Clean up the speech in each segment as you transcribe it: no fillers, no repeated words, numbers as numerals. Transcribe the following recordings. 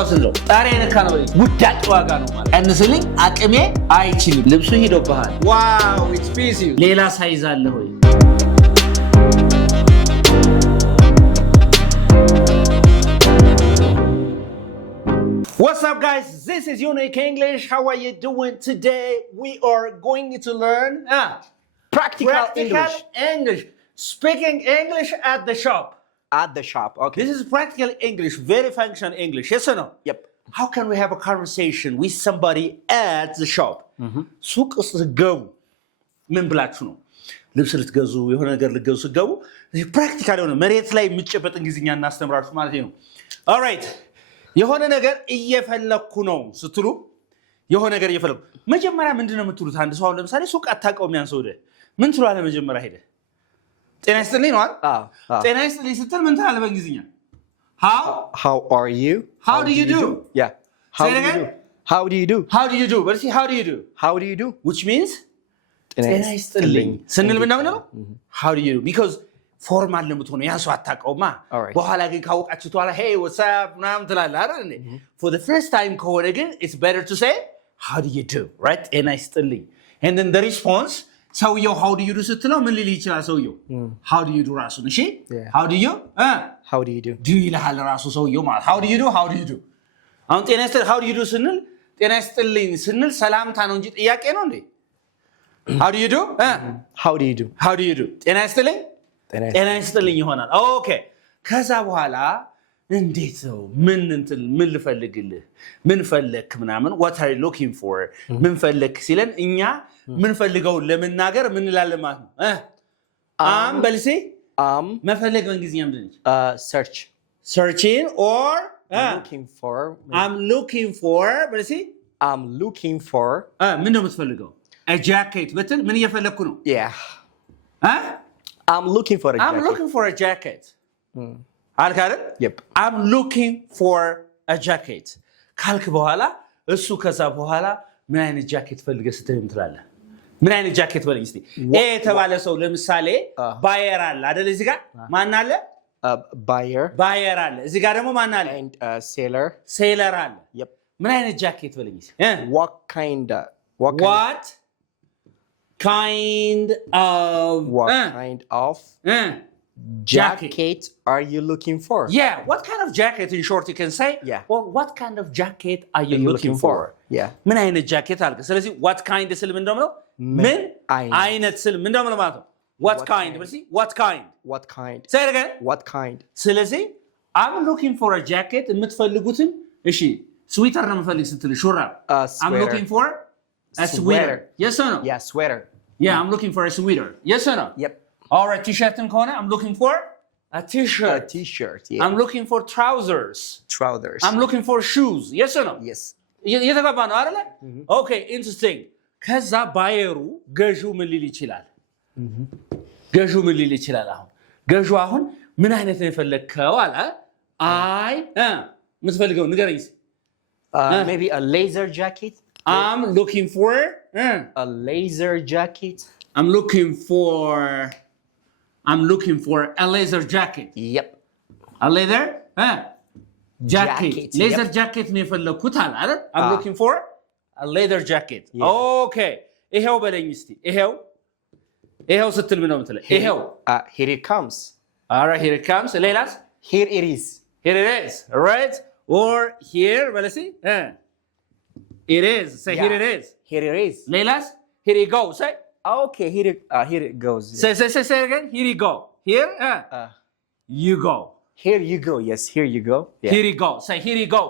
የመጣው ስለው ጣሪያ የነካ ነው ውዳጭ ዋጋ ነው ማለት እንስልኝ አቅሜ አይችልም ልብሱ ሄዶብሃል ዋው ኢትስ ፒሲ ሌላ ሳይዝ አለ ሆይ What's up guys, this is Unique English. How are you doing today? We are going to learn practical English. Speaking English at the shop. At the shop, okay. This is practical English, very functional English, yes or no? Yep. How can we have a conversation with somebody at the shop? ሱቅ ውስጥ ስትገቡ ምን ብላችሁ ነው ልብስ ልትገዙ የሆነ ነገር ልትገዙ ስትገቡ ፕራክቲካል የሆነ መሬት ላይ የሚጨበጥ እንግሊዝኛ እናስተምራችሁ ማለት ነው። Alright. የሆነ ነገር እየፈለኩ ነው ስትሉ የሆነ ነገር እየፈለኩ መጀመሪያ ምንድነው የምትሉት? አንድ ሰው ለምሳሌ ሱቅ አታውቀውም ያን ሰው ምን ትላለህ መጀመሪያ ሄደ ጤና ይስጥልኝ ነው አይደል? ጤና ይስጥልኝ ስትል ምን ትላለህ በእንግሊዝኛ? How are you? How do you do? Yeah. How do you do? How do you do? How do you do? But see how do you do? How do you do? Which means ጤና ይስጥልኝ ስንል ምን ነው? How do you do? Because ፎርማል ለምትሆነው ያን ሰው አታውቀውማ በኋላ ግን ካወቃችሁ በኋላ hey what's up ምናምን ትላለህ አይደል? For the first time ከሆነ ግን it's better to say how do you do, right? ጤና ይስጥልኝ and then the response ሰውየው how do you do ስትለው ምን ሊል ይችላል ሰውየው? How do you do ራሱ እሺ how do you how do you do do ይልሃል ራሱ ሰውየው ማለት how do you do how do you do አሁን ጤና ይስጥልኝ how do you do ስንል ጤና ይስጥልኝ ስንል ሰላምታ ነው እንጂ ጥያቄ ነው እንዴ? How do you do how do you do how do you do ጤና ይስጥልኝ ጤና ይስጥልኝ ይሆናል። ኦኬ ከዛ በኋላ እንዴት ነው ምን ልፈልግልህ ምን ፈለክ ምናምን what are you looking for ምን ፈለክ ሲለን እኛ ምን ፈልገው ለመናገር ምን እንላለን ማለት ነው? በልሴ መፈለግ በእንግሊዝኛ ምንድን ነው? searching or I'm looking for በልሴ ምን ነው የምትፈልገው? a jacket በትል ምን እየፈለኩ ነው? I'm looking for a jacket. አልክ አይደል? Yep. I'm looking for a jacket. ካልክ በኋላ እሱ ከዛ በኋላ ምን አይነት ጃኬት ፈልገህ ስትልም ትላለህ? ምን አይነት ጃኬት በለኝ እስቲ። የተባለ ሰው ለምሳሌ ባየር አለ አይደል? እዚህ ጋር ማን አለ? ባየር አለ። እዚህ ጋር ደግሞ ማን አለ? ሴለር አለ። Yep. ምን አይነት ጃኬት በለኝ እስቲ። What kind of jacket are you looking for? Yeah, what kind of jacket in short you can say? Yeah. Or what kind of jacket are you looking for? Yeah. ምን አይነት ጃኬት አልከ? ስለዚህ what kind ስል ምን እንደምለው? ምን አይነት ስል ምን እንደምለው ማለት ነው? What kind? ስለዚህ what kind? Say it again. What kind? ስለዚህ I'm looking for a jacket የምትፈልጉትን እሺ ስዊተር ነው የምፈልግ ስትል ሹራብ I'm looking for a sweater. Yes or no? Yeah, sweater. Yeah, I'm looking for a sweater. Yes or no? Yep. All right, t-shirt and corner. I'm looking for a t-shirt. Yeah. I'm looking for trousers. I'm looking for shoes. Yes or no? Yes. የተገባ ነው አይደል? Okay, interesting. ከዛ ባየሩ ገዢው ምን ሊል ይችላል? ገዢው አሁን ምን አይነት ነው የፈለከው አለ? የምትፈልገው ንገረኝ። Maybe a laser jacket. I'm looking for a laser jacket. I'm looking for a laser jacket. Yep. A leather jacket. Laser jacket ነው የፈለኩት አለ አይደል? I'm looking for a leather jacket. Yeah. Okay. ይሄው በለኝ እስቲ። ይሄው ስትል ምን ነው የምትለው? ይሄው here it comes. All right, here it comes. ሌላስ? Here it is. Right? Or here በለሲ it is. Say yeah. Here it is. ሌላስ? Here you go. Say okay, here it goes. Say again. Here you go. Here you go. Here you go. Yes, here you go. Yeah. Here you go. Say here you go.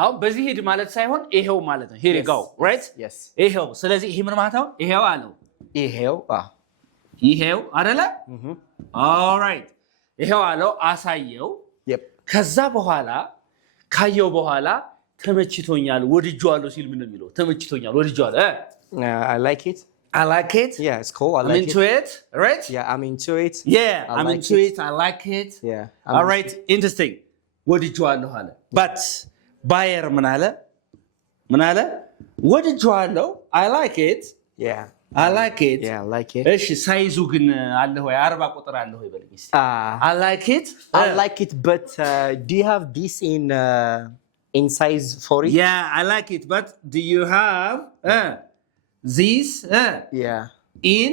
አሁን በዚህ ሂድ ማለት ሳይሆን ይሄው ማለት ነው። Here you go. Right? Yes. ይሄው። ስለዚህ ይሄ ምን ማለት ነው? ይሄው አለው። ይሄው አይደለ? All right. ይሄው አለው አሳየው። Yep. ከዛ በኋላ ካየው በኋላ ተመችቶኛል ወድጄዋለሁ ሲል ምን ነው የሚለው? ተመችቶኛል ወድጄዋለሁ I like it. Yeah, it's cool. I'm into it, right? Yeah, I'm into it. Yeah, I'm into it. I like it. Yeah. All right, interesting. ወድጄዋለሁ አለ። But buyer ምን አለ? ወድጄዋለሁ I like it. Yeah. I like it. Yeah, I like it. እሺ ሳይዙ ግን አለ ወይ 40 ቁጥር አለ ወይ በለኝ እስቲ። I like it. I like it, but do you have this in size 40? Yeah, I like it. But do you have these Yeah. in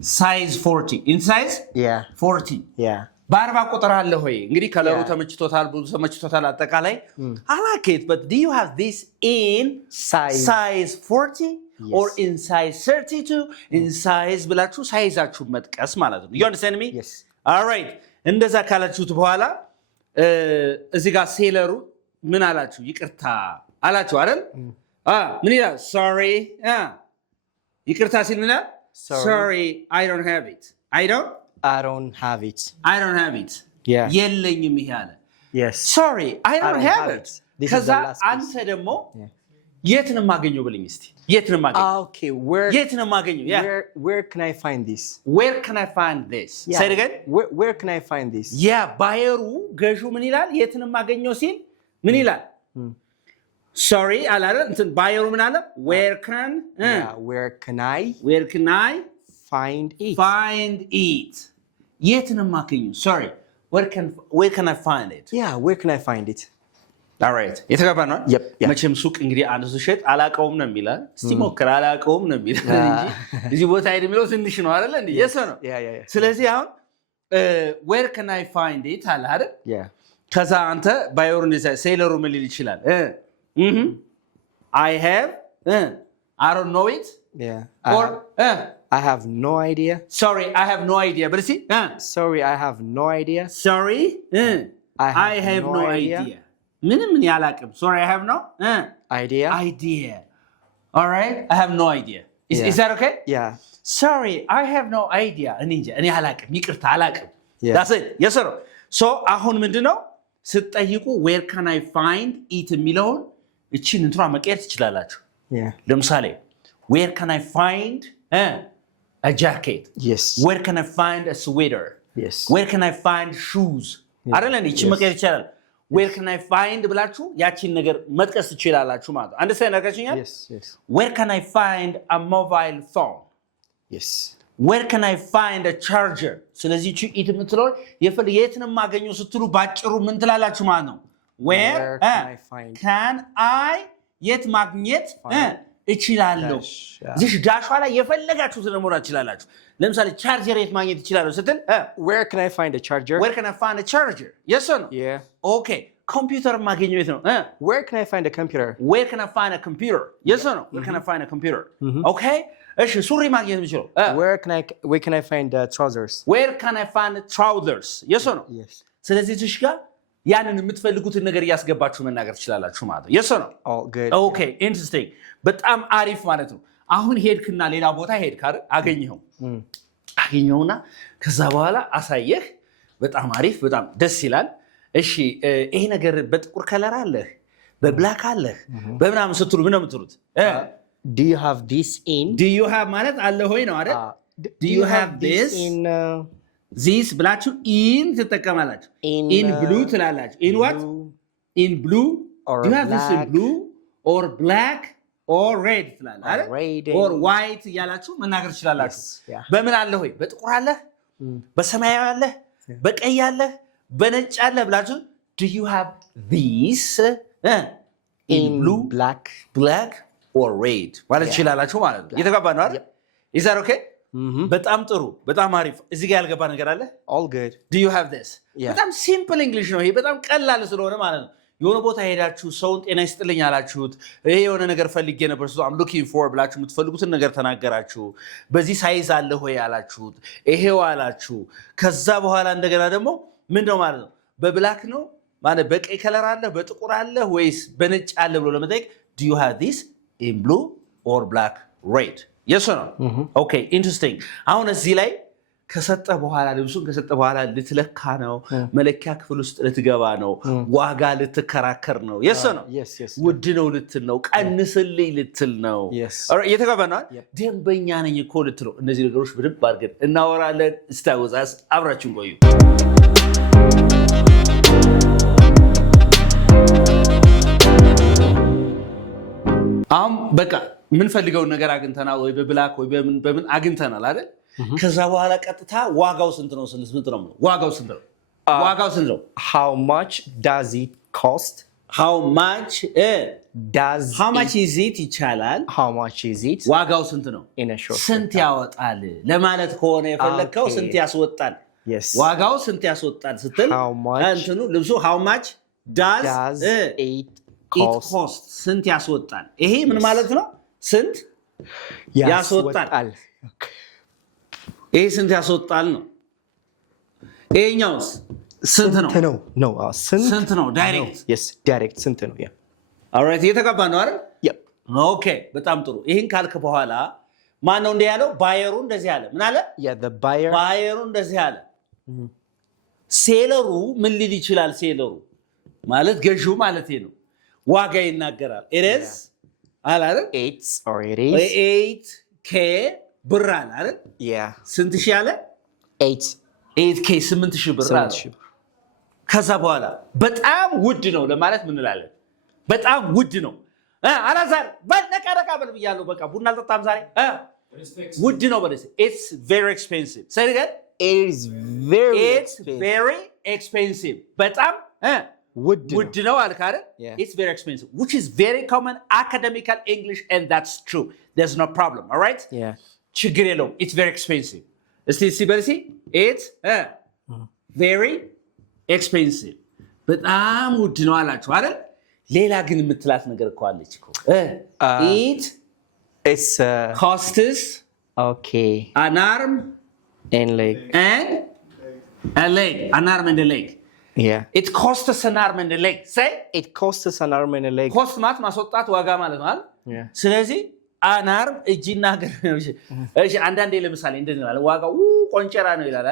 size 40? In size Yeah. 40? Yeah. በአርባ ቁጥር አለ ሆይ እንግዲህ ከለሩ Yeah. ተመችቶታል ብዙ ተመችቶታል አጠቃላይ I like it but do you have this in size 40 or in size 32 in size ብላችሁ ሳይዛችሁን መጥቀስ ማለት ነው you understand me Yes. all right እንደዛ ካላችሁት በኋላ እዚህ ጋር ሴለሩ ምን አላችሁ ይቅርታ አላችሁ አይደል ምን ይላል sorry ይቅርታ ሲል ምን ይላል sorry I don't have it I don't have it Yeah. የለኝም ይሄ አለ Yes. sorry I don't have it This is ከዛ the last piece. አንተ ደግሞ የት ነው የማገኘው ብለኝ እስቲ የት ነው የማገኘው Okay, የት ነው የማገኘው where can I find this? where can I find this Yeah. say it again Where can I find this? ያ ባየሩ ገዢው ምን ይላል የት ነው የማገኘው ሲል ምን ይላል sorry አላለ እንትን ባየሩ ምን አለ where can I find it? የት ነው የማገኘው sorry where can I find it Yeah, where can I find it? all right የተገባ ነው Yep, yeah. መቼም ሱቅ እንግዲህ አንድ ሱቅ አላቀውም ነው የሚላል እስቲ ሞክር አላቀውም ነው የሚላል እንጂ እዚህ ቦታ ሄድ የሚለው ትንሽ ነው አይደል እንዴ የሰ ነው Yeah. ስለዚህ አሁን where can I find it አለ አይደል Yeah. ከዛ አንተ ባየሩን ሴለሩ ምን ሊል ይችላል I have I don't know it Yeah. or I have no idea. sorry I have no idea but see Sorry, I have no idea. sorry I have no idea ምንም ምን ያላቅም sorry I have no Idea? all right I have no idea is that okay Yeah. sorry I have no idea እኔ አላቅም ይቅርታ አላቅም Yeah. that's it yes sir so አሁን ምንድነው ስትጠይቁ where can I find it የሚለውን እቺን እንትራ መቀየር ትችላላችሁ Yeah. ለምሳሌ where can I find a jacket Yes. where can I find a sweater Yes. where can I find shoes አይደለ እቺ መቀየር ይችላል where can I find ብላችሁ ያቺን ነገር መጥቀስ ትችላላችሁ ማለት ነው አንደኛ ነገርኛል Yes. where can I find a mobile phone Yes. where can I find a charger ስለዚህ እቺ ኢት የምትለው የት ነው የማገኘው ስትሉ ባጭሩ ምን ትላላችሁ ማለት ነው where can I የት ማግኘት እችላለሁ እዚህ ዳሿ ላይ የፈለጋችሁት ለሞራ ትችላላችሁ ለምሳሌ ቻርጀር የት ማግኘት ይችላል ስትል where can I find a charger? where can I find a charger yes or no Yeah. okay ኮምፒውተር ማግኘት የት ነው Where can I find a computer? where can I find a computer yes or no where can I find a computer okay እሺ ሱሪ ማግኘት የምችለው Where can I find trousers? where can I find trousers yes or no Yes. ስለዚህ እዚህ ጋር ያንን የምትፈልጉትን ነገር ያስገባችሁ መናገር ትችላላችሁ ማለት ነው yes or no All good. okay interesting በጣም አሪፍ ማለት ነው አሁን ሄድክና ሌላ ቦታ ሄድክ አገኘውና ከዛ በኋላ አሳየህ በጣም አሪፍ በጣም ደስ ይላል እሺ ይሄ ነገር በጥቁር ከለር አለህ በብላክ አለህ በምናምን ስትሉ ምን ነው የምትሉት Do you have this in? do you have ማለት አለ ሆይ ነው አይደል do you have this in this ብላችሁ in ትጠቀማላችሁ in blue ትላላችሁ in what in blue or do you have this in blue or black or red ትላለህ አይደል or white ያላችሁ መናገር ትችላላችሁ በምን አለ ሆይ በጥቁር አለ በሰማያዊ አለ በቀይ አለ በነጭ አለ ብላችሁ do you have these in blue black or red ማለት ትችላላችሁ ማለት ነው የተገባ ነው አይደል is that okay በጣም ጥሩ በጣም አሪፍ እዚህ ጋር ያልገባ ነገር አለ all good do you have this በጣም ሲምፕል እንግሊሽ ነው ይሄ በጣም ቀላል ስለሆነ ማለት ነው የሆነ ቦታ ሄዳችሁ ሰውን ጤና ይስጥልኝ አላችሁት ይሄ የሆነ ነገር ፈልጌ ነበር so I'm looking for ብላችሁ የምትፈልጉትን ነገር ተናገራችሁ በዚህ ሳይዝ አለ ሆይ አላችሁት ይሄው አላችሁ ከዛ በኋላ እንደገና ደግሞ ምንድነው ማለት ነው በብላክ ነው ማለት በቀይ ከለር አለ በጥቁር አለ ወይስ በነጭ አለ ብሎ ለመጠየቅ do you have this in blue or black red yes or no okay interesting አሁን እዚህ ላይ ከሰጠ በኋላ ልብሱን ከሰጠ በኋላ ልትለካ ነው መለኪያ ክፍል ውስጥ ልትገባ ነው ዋጋ ልትከራከር ነው yes or no yes ውድ ነው ልትል ነው ቀንስልኝ ልትል ነው እየተገባና ደንበኛ ነኝ እኮ ልትል ነው እነዚህ ነገሮች በደንብ አድርገን እናወራለን ስታውዛስ አብራችሁን ቆዩ በቃ ምን ፈልገው ነገር አግኝተናል ወይ በብላክ ወይ በምን አግኝተናል አይደል ከዛ በኋላ ቀጥታ ዋጋው ስንት ነው how much does it cost how much is it ይቻላል how much is it ዋጋው ስንት ነው in a short ስንት ያወጣል ለማለት ከሆነ የፈለከው ስንት ያስወጣል ዋጋው ስንት ያስወጣል ስትል እንትኑ ልብሱ how much does it cost ስንት ያስወጣል ይሄ ምን ማለት ነው ስንት ያስወጣል ይሄ ስንት ያስወጣል ነው ይሄኛውስ ስንት ነው no ስንት ነው direct yes direct ስንት ነው yeah alright የተቀባ ነው አይደል yep okay በጣም ጥሩ ይሄን ካልክ በኋላ ማን ነው እንደ ያለው ባየሩ እንደዚህ ያለ ምን አለ yeah the buyer ባየሩ እንደዚህ ያለ ሴለሩ ምን ሊል ይችላል ሴለሩ ማለት ገዢው ማለት ነው ዋጋ ይናገራል it is አላለ 8 or it is 8k ብር አለ yeah ስንት ሺህ አለ 8k 8000 ብር አለ ከዛ በኋላ በጣም ውድ ነው ለማለት ምን እንላለን በጣም ውድ ነው አላዛር በነቀረቃ በል ብያለሁ በቃ ቡና አልጠጣም ዛሬ ውድ ነው በለስ it's very expensive say it again it is very expensive በጣም ውድ ነው አልካ አይደል it's very expensive which is very common academical English and that's true there's no problem all right yeah ችግር የለውም it's very expensive እስቲ በለሲ it's very expensive በጣም ውድ ነው አላችሁ አይደል ሌላ ግን የምትላት ነገር እኮ አለች እኮ it's costs okay an arm and leg and a leg an arm and a leg yeah it costs an arm and a leg say it costs an arm and a leg cost ማለት ማስወጣት ዋጋ ማለት ነው አይደል yeah ስለዚህ an arm እጅና እግር ነው እሺ አንዳንዴ ለምሳሌ እንደናለ ዋጋው ቆንጨራ ነው ይላል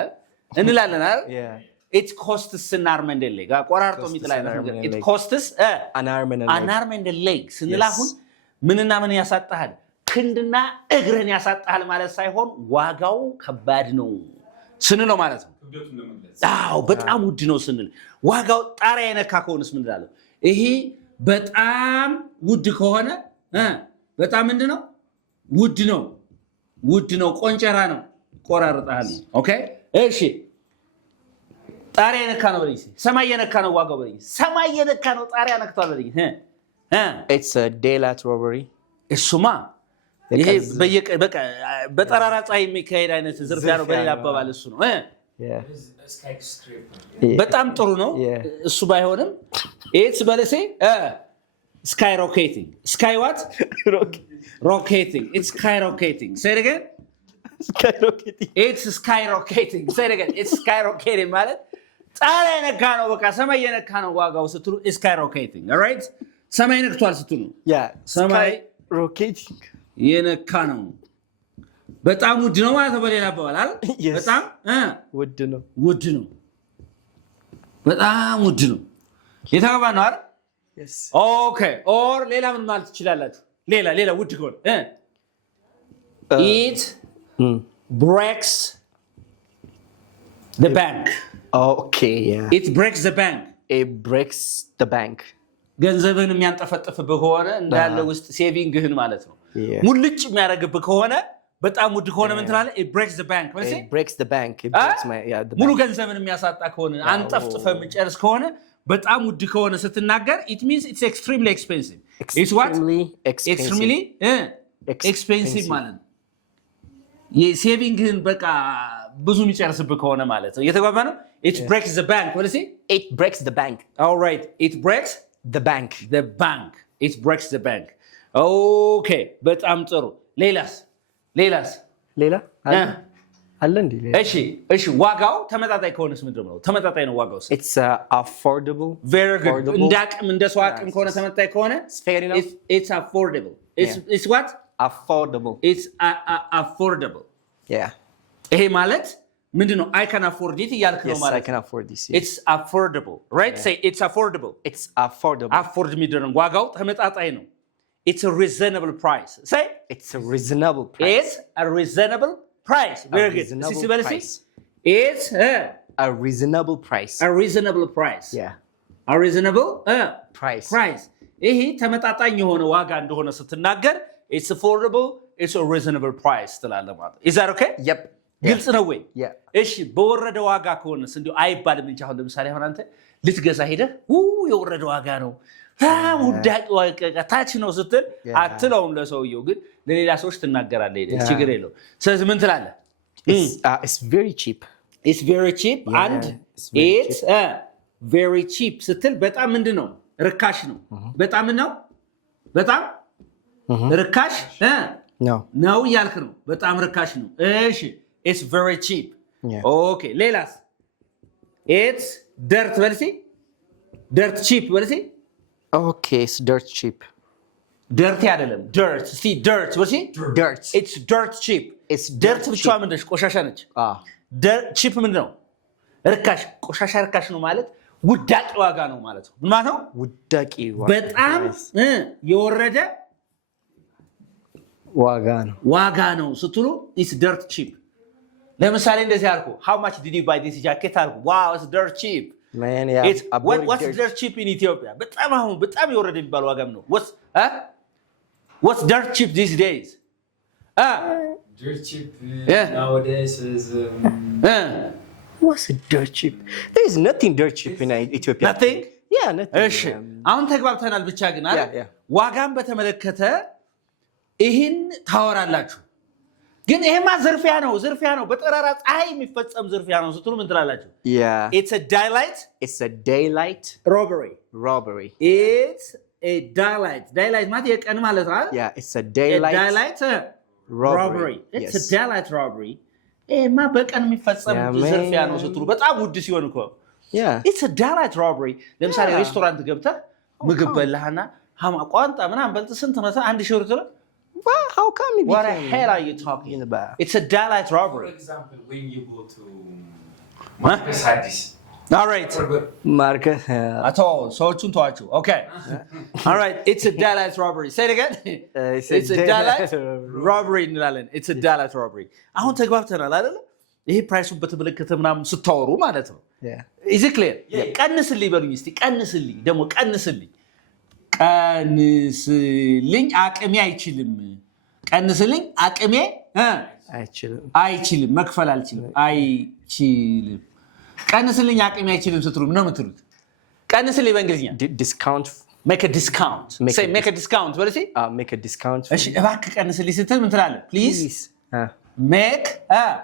እንላለን አይደል yeah it costs an arm and a leg ቆራርጦ የሚጥላይ ነገር it costs an arm and a leg ስንላሁን ምንና ምን ያሳጣሃል ክንድና እግርን ያሳጣሃል ማለት ሳይሆን ዋጋው ከባድ ነው ስንለው ማለት ነው አዎ በጣም ውድ ነው ስንል ዋጋው ጣሪያ የነካ ከሆነስ ምን እንላለን ይሄ በጣም ውድ ከሆነ በጣም ምንድነው ውድ ነው ቆንጨራ ነው ቆራርጣል ኦኬ እሺ ጣሪያ የነካ ነው በልኝ ሰማይ የነካ ነው ዋጋው በልኝ ሰማይ የነካ ነው ጣሪያ ነክቷል በልኝ it's a daylight robbery እሱማ ይሄ በቃ በጠራራ ፀሐይ የሚካሄድ አይነት ዝርፊያ ነው በሌላ አባባል እሱ ነው በጣም ጥሩ ነው እሱ ባይሆንም it's በለሴ skyrocketing sky what rocketing it's skyrocketing say it again skyrocketing it's skyrocketing say it again it's skyrocketing ማለት ጣሪያ የነካ ነው በቃ ሰማይ የነካ ነው ዋጋው ስትሉ skyrocketing all right ሰማይ ነክቷል ስትሉ yeah ሰማይ rocketing የነካ ነው በጣም ውድ ነው ማለት በሌላ አባባል አይደል በጣም ውድ ነው በጣም ውድ ነው የተባባ ነው አይደል yes okay or ሌላ ምን ማለት ትችላላችሁ ሌላ ውድ ከሆነ it breaks the bank okay yeah it breaks the bank ገንዘብን የሚያንጠፈጥፍብህ ከሆነ እንዳለ ውስጥ ሴቪንግህን ማለት ነው ሙልጭ የሚያደርግብህ ከሆነ በጣም ውድ ከሆነ ምን ትላለህ it breaks the bank it breaks the bank it breaks my ሙሉ ገንዘብን የሚያሳጣ ከሆነ አንጠፍጥፈህ የሚጨርስ ከሆነ በጣም ውድ ከሆነ ስትናገር it means it's extremely expensive it's what extremely expensive ማለት ነው የሴቪንግህን በቃ ብዙ የሚጨርስብህ ከሆነ ማለት ነው የተጓባ ነው it breaks the bank what is it breaks the bank all right it breaks the bank it breaks the bank okay በጣም ጥሩ ሌላ አለ እንዴ እሺ ዋጋው ተመጣጣኝ ከሆነስ ምንድነው ተመጣጣኝ ነው ዋጋው it's affordable very good እንዳቅም እንደሰው አቅም ከሆነ ተመጣጣኝ ከሆነ it's affordable it's what affordable it's affordable yeah ይሄ ማለት ምንድነው I can afford it እያልክ ነው ማለት I can afford this it's affordable right say it's affordable afford የሚደረግ ዋጋው ተመጣጣኝ ነው it's a reasonable price say it's a reasonable price very good it's a reasonable price yeah a reasonable price ይሄ ተመጣጣኝ የሆነ ዋጋ እንደሆነ ስትናገር it's affordable it's a reasonable price ትላለህ ማለት is that okay yep ግልጽ ነው ወይ እሺ በወረደ ዋጋ ከሆነስ እንዴ አይባልም እንጂ አሁን ለምሳሌ አሁን አንተ ልትገዛ ሄደህ የወረደ ዋጋ ነው ውዳቂ ታች ነው ስትል አትለውም ለሰውየው ግን ለሌላ ሰዎች ትናገራለህ ችግር የለው ስለዚህ ምን ትላለህ it's very cheap and it's very cheap ስትል በጣም ምንድነው ርካሽ ነው በጣም ነው በጣም ርካሽ ነው ያልክ ነው በጣም ርካሽ ነው እሺ it's very cheap okay ሌላስ it's dirt በልሲ dirt cheap በልሲ okay it's dirt cheap dirty አይደለም dirt see dirt በልሲ dirt it's dirt cheap it's dirt ብቻ ምንድነው ቆሻሻ ነች dirt cheap ምንድነው ርካሽ ቆሻሻ ርካሽ ነው ማለት ውዳቂ ዋጋ ነው ማለት ነው ምን ማለት ነው ውዳቂ በጣም የወረደ ዋጋ ነው ስትሉ it's dirt cheap ለምሳሌ እንደዚህ አልኩ how much did you buy this jacket አልኩ wow it's dirt cheap man yeah it's what's dirt cheap in Ethiopia በጣም የወረደ የሚባል ዋጋም ነው what's dirt cheap these days dirt cheap nowadays is what's dirt cheap there is nothing dirt cheap in Ethiopia nothing yeah nothing እሺ አሁን ተግባብተናል ብቻ ግን አይደል ዋጋን በተመለከተ ይሄን ታወራላችሁ ግን ይሄማ ዝርፊያ ነው በጠራራ ፀሐይ የሚፈጸም ዝርፊያ ነው ስትሉ ምን ትላላችሁ yeah it's a daylight robbery it's a daylight ማለት የቀን ማለት ነው yeah it's a daylight robbery it's a daylight robbery ኤማ በቀን የሚፈጸም ዝርፊያ ነው ስትሉ በጣም ውድ ሲሆን እኮ yeah it's a daylight robbery ለምሳሌ ሬስቶራንት ገብተህ ምግብ በላህና ቋንጣ ምናምን በልጥ ስንት ነው 1000 ብር ትለው well how come it what the hell are you talking about it's a daylight robbery for example when you go to Marcus Hadis all right Marcus at all ሰዎቹን ተዋችሁ okay all right it's a daylight robbery say it again it's a daylight robbery እንላለን it's a daylight robbery አሁን ተግባብተናል አይደል ይሄ ፕራይሱን በተመለከተ ምናምን ስታወሩ ማለት ነው is it clear ቀንስልኝ በሉኝ እስቲ ቀንስልኝ ደግሞ ቀንስልኝ አቅሜ አይችልም ቀንስልኝ አቅሜ አይችልም መክፈል አይችልም ቀንስልኝ አቅሜ አይችልም ስትሉ ምን ነው የምትሉት ቀንስልኝ በእንግሊዝኛ discount make a discount say make a discount what is it make a discount እሺ እባክህ ቀንስልኝ ስትል ምን ትላለህ please make a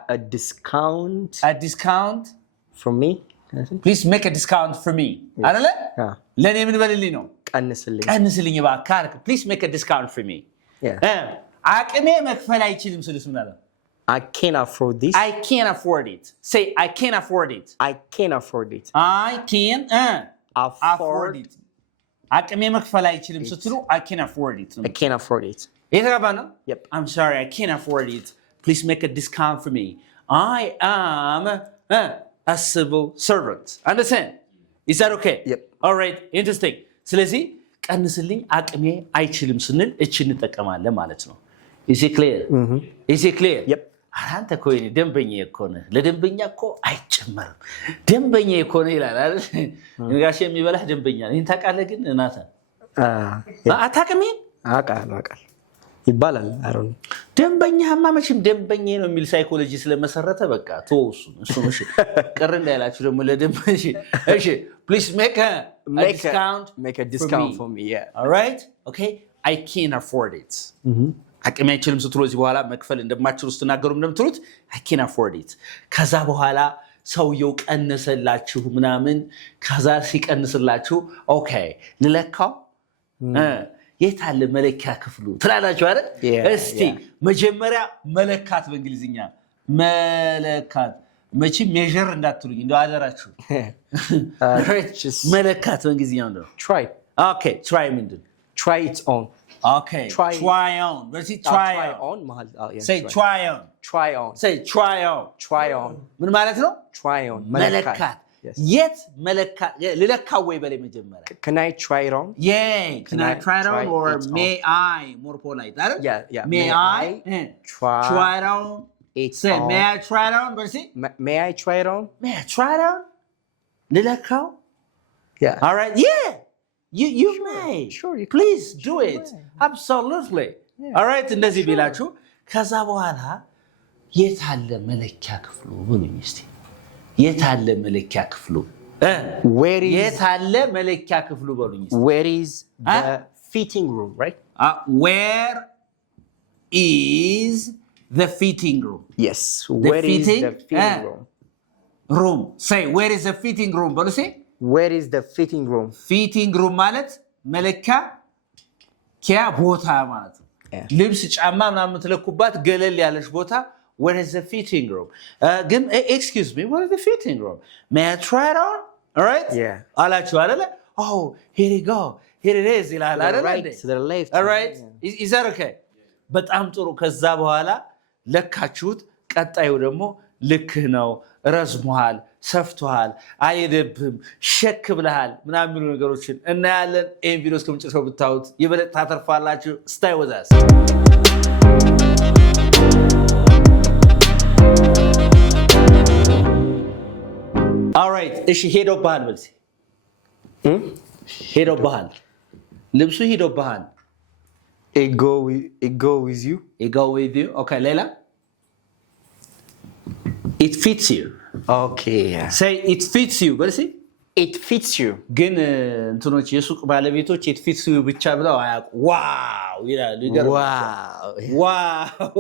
discount for me please make a discount for me አይደለ ለኔ ምን በልልኝ ነው ቀንስልኝ እባክህ አልክ please make a discount for me አቅሜ መክፈል አይችልም ስልስ ምን አለ I can't afford this I can't afford it say I can't afford it I can't afford it I can afford it አቅሜ መክፈል አይችልም ስትሉ I can't afford it I can't afford it የተጋባ ነው yep I'm sorry I can't afford it please make a discount for me I am a civil servant understand is that okay yep all right interesting ስለዚህ ቀንስልኝ አቅሜ አይችልም ስንል እቺ እንጠቀማለን ማለት ነው is it clear yep አንተ እኮ ደንበኛ እኮ ነህ ለደንበኛ እኮ አይጨመርም ደንበኛ እኮ ነህ ይላል አይደል ጋሽ የሚበላህ ደንበኛ ነህ ታውቃለህ ግን እናታ አታውቅም አውቃለሁ ይባላል አይሮን ደንበኛማ መቼም ደንበኛ ነው የሚል ሳይኮሎጂ ስለመሰረተ በቃ ተወሱ እሱ እሺ ቀር እንዳይላችሁ ደግሞ ለደንበኛ እሺ please make a discount for me yeah all right okay I can't afford it አቅሜ አይችልም ስትሉ እዚህ በኋላ መክፈል እንደማትችሉ ስትናገሩ እንደምትሉት I can't afford it ከዛ በኋላ ሰውየው ቀነሰላችሁ ምናምን ከዛ ሲቀንስላችሁ ኦኬ ልለካው የት አለ መለኪያ ክፍሉ ትላላችሁ አይደል እስቲ መጀመሪያ መለካት በእንግሊዝኛ መለካት መቼ ሜዠር እንዳትሉኝ እንደው አደራችሁ መለካት በእንግሊዝኛ ነው try okay try ምንድን try it on okay try on let's see try on say try on say try on ምን ማለት ነው try on መለካት የት መለካት ልለካው ወይ በላይ መጀመሪያ can I try it on yeah can I try it on or may I more polite that yeah may I try it on say may I try it on let's see may I try it on ልለካው yeah all right yeah you may sure you please do it absolutely all right እንደዚህ ቢላችሁ ከዛ በኋላ የት አለ መለኪያ ክፍሉ ብሉኝ እስቲ የት አለ መለኪያ ክፍሉ Where is የት አለ መለኪያ ክፍሉ በሉኝ Where is the fitting room, right? Where is the fitting room? Yes. Where is the fitting room? Room. Say, where is the fitting room? በሉ say. Where is the fitting room? Fitting room ማለት መለኪያ ኪያ ቦታ ማለት ነው። ልብስ ጫማ ምናምን የምትለኩባት ገለል ያለች ቦታ where is the fitting room? ግን excuse me, where is the fitting room? May I try it on? All right? Yeah. አላችሁ አይደለ? Oh, here you go. Here it is ይላል አይደለ? Right to the left. All right? Is that okay? በጣም ጥሩ። ከዛ በኋላ ለካችሁት ቀጣዩ ደግሞ ልክህ ነው፣ ረዝሟል፣ ሰፍቷል፣ አይደብም፣ ሸክ ብለሃል ምናምን የሚሉ ነገሮችን እናያለን። ይህን ቪዲዮ እስከመጨረሻው ብታዩት የበለጠ ታተርፋላችሁ። ስታይ ወዛስ ኦልራይት። እሺ ሄዶብሃል፣ በል ሄዶብሃል፣ ልብሱ ሄዶብሃል። It go with you. It go with you. Okay, ሌላ it fits you. Okay. Yeah. Say it fits you. በል እስኪ It fits you. ግን እንትኖች የሱቅ ባለቤቶች it fits you ብቻ ብለው አያውቁ። ዋው ይላሉ። Wow. ዋው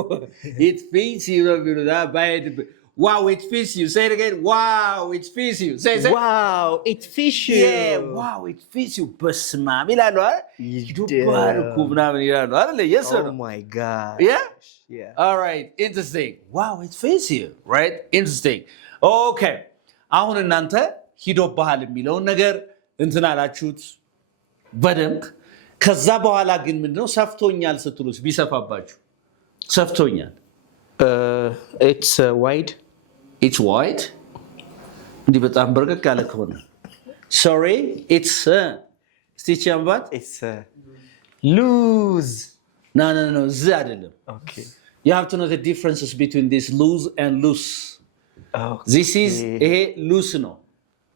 it fits you ነው የሚሉት። ባይሄድ wow it fits you. Say it again. Wow it fits you. Say. Wow, it fits you. Yeah, wow it fits you. በስመ አብ ይላሉ አይደል? ዱባር እኮ ምናምን ይላሉ አይደል? Yes or no? Oh my God. Yeah? Yeah. All right, interesting. Wow, it fits you, right? Interesting. Okay. አሁን እናንተ ሂዶብሃል የሚለውን ነገር እንትን አላችሁት በደንብ። ከዛ በኋላ ግን ምንድነው ሰፍቶኛል ስትሉስ ቢሰፋባችሁ? ሰፍቶኛል It's wide. It's wide. እንዲህ በጣም በርቀቅ ያለ ከሆነ sorry, it's stitch ያምባት It's loose. No, ዝ አይደለም. Okay. You have to know the differences between this loose and loose. Okay. This is ይሄ loose ነው.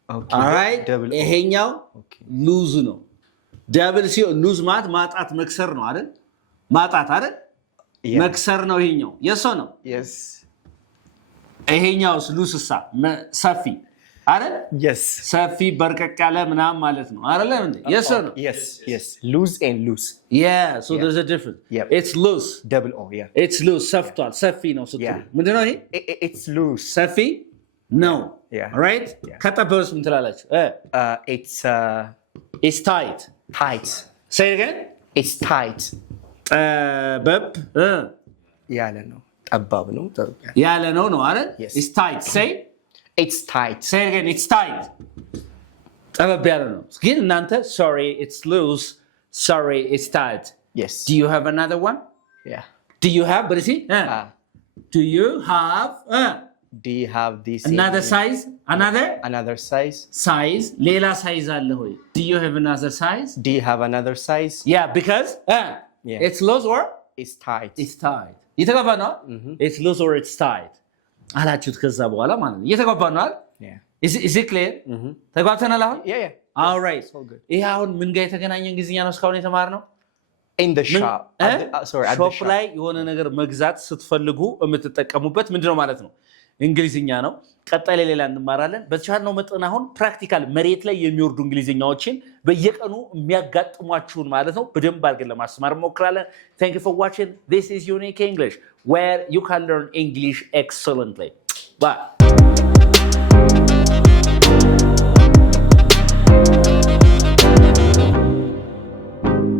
Okay. All right? Double O. ይሄኛው Okay. loose ነው. double ሲሆን loose ማለት ማጣት መክሰር ነው አይደል? ማጣት አይደል? Yeah. መክሰር ነው ይሄኛው። የሶ ነው። Yes. ይሄኛውስ loose ሰፊ አይደል? Yes. ሰፊ በርቀቅ ያለ ምናምን ማለት ነው አይደል እንዴ? የሶ ነው። Yes. Loose and loose. Yeah, so there's a difference. Yep. It's loose. Double O. Yeah. It's loose. ሰፍቷል። ሰፊ ነው ስትሉ Yeah. ምንድነው ይሄ? It's loose. ሰፊ ነው። Yeah. All right? Yeah. ከጠበበስ ምን ትላላችሁ? It's tight. tight. Say it again. It's tight. ጠበብ ያለ ነው። ጠባብ ነው። ያለ ነው ነው አይደል? Yes. It's tight. Say. It's tight. Say it again. It's tight. ጠበብ ያለ ነው። ግን እናንተ sorry, it's loose. Sorry, it's tight. Yes. Do you have another one? Yeah. Do you have? But see? Do you have Do you have this? another size? Another size? Size? ሌላ size አለ ሆይ? Do you have another size? Do you have another size? Yeah, because Yeah. it's loose or It's tight. it's tight. እየተግባባ ነው? It's loose or it's tight. አላችሁት ከዛ በኋላ ማለት ነው። እየተግባባ ነው አይደል? Yeah. Is it clear? ተግባብተናል አሁን? Yeah. All right. So good. ይሄ አሁን ምን ጋር የተገናኘ እንግሊዝኛ ነው እስካሁን የተማርነው? In the shop. At the ሾፕ shop. ላይ የሆነ ነገር መግዛት ስትፈልጉ የምትጠቀሙበት ምንድነው ማለት ነው? እንግሊዝኛ ነው። ቀጣይ ላይ ሌላ እንማራለን። በተቻለው መጠን አሁን ፕራክቲካል መሬት ላይ የሚወርዱ እንግሊዝኛዎችን በየቀኑ የሚያጋጥሟችሁን ማለት ነው በደንብ አድርገን ለማስተማር እንሞክራለን። Thank you for watching. This is Unique English, where you can learn English excellently. Bye.